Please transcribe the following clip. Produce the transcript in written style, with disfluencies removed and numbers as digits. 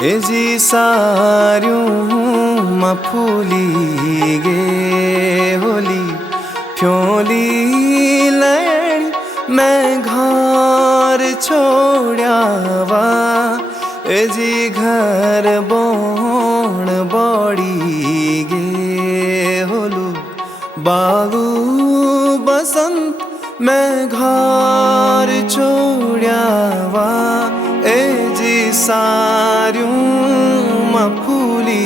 ए जी सारियूं मां फूली गे होली फ्योली लैणी मैं घर छोड़ावा। ए जी घर बोण बड़ी गे होलू बालू बसंत मैं घर छोड़ावा। ए जी सारियूं मां फूली